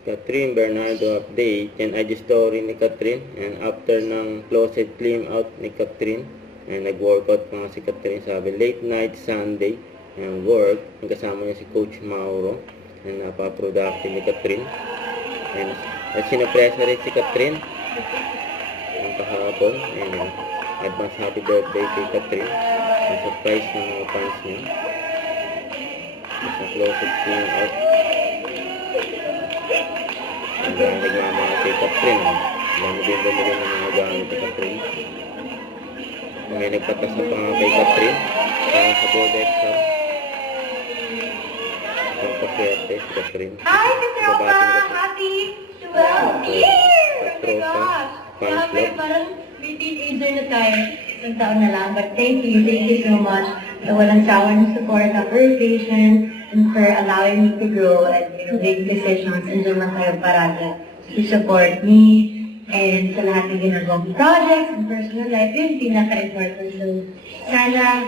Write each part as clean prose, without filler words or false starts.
Catherine Bernardo update. Yan ay story ni Catherine. And after ng closet clean out ni Catherine, and nag-workout pa nga si Catherine, sabi, late night Sunday, and work, kasama niya si Coach Mauro, and napaka-productive ni Catherine. And sinapresa rin si Catherine ang kahapon. And advance happy birthday kay Catherine. And surprise ng mga fans niya. Sa closet clean out. And nagmamahal kay Catherine. Dami din bumili ng mga gamit kay Catherine. May nagpatas na pa nga kay Catherine sa board exam. Ang paswerte si Catherine. Hi, Katropa! Happy 12 years! Oh my gosh! Grabe, parang may teenager na tayo. Isang taon na lang. But thank you so much sa walang sawa ng support, for your patience, and for allowing me to grow and make decisions. And doon lang kayo parati to support me. And sa lahat ng ginagawang projects and personal life, yun pinaka-important. So, sana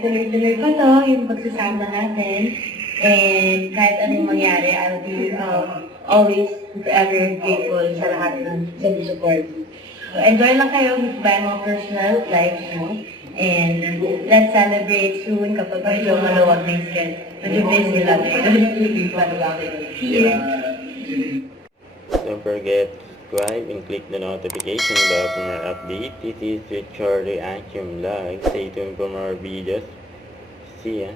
tuloy-tuloy pa to, yung pagsasama natin. And kahit anong mangyari, I'll be always forever grateful sa lahat ng support. So, enjoy lang kayo by mga personal life, no? And let's celebrate soon kapag medyo maluwag na yung schedule. Medyo busy lang. See you. Don't forget to subscribe and click the notification bell for more updates. This is with Charlie Action Vlog. Stay tuned for more videos. See ya.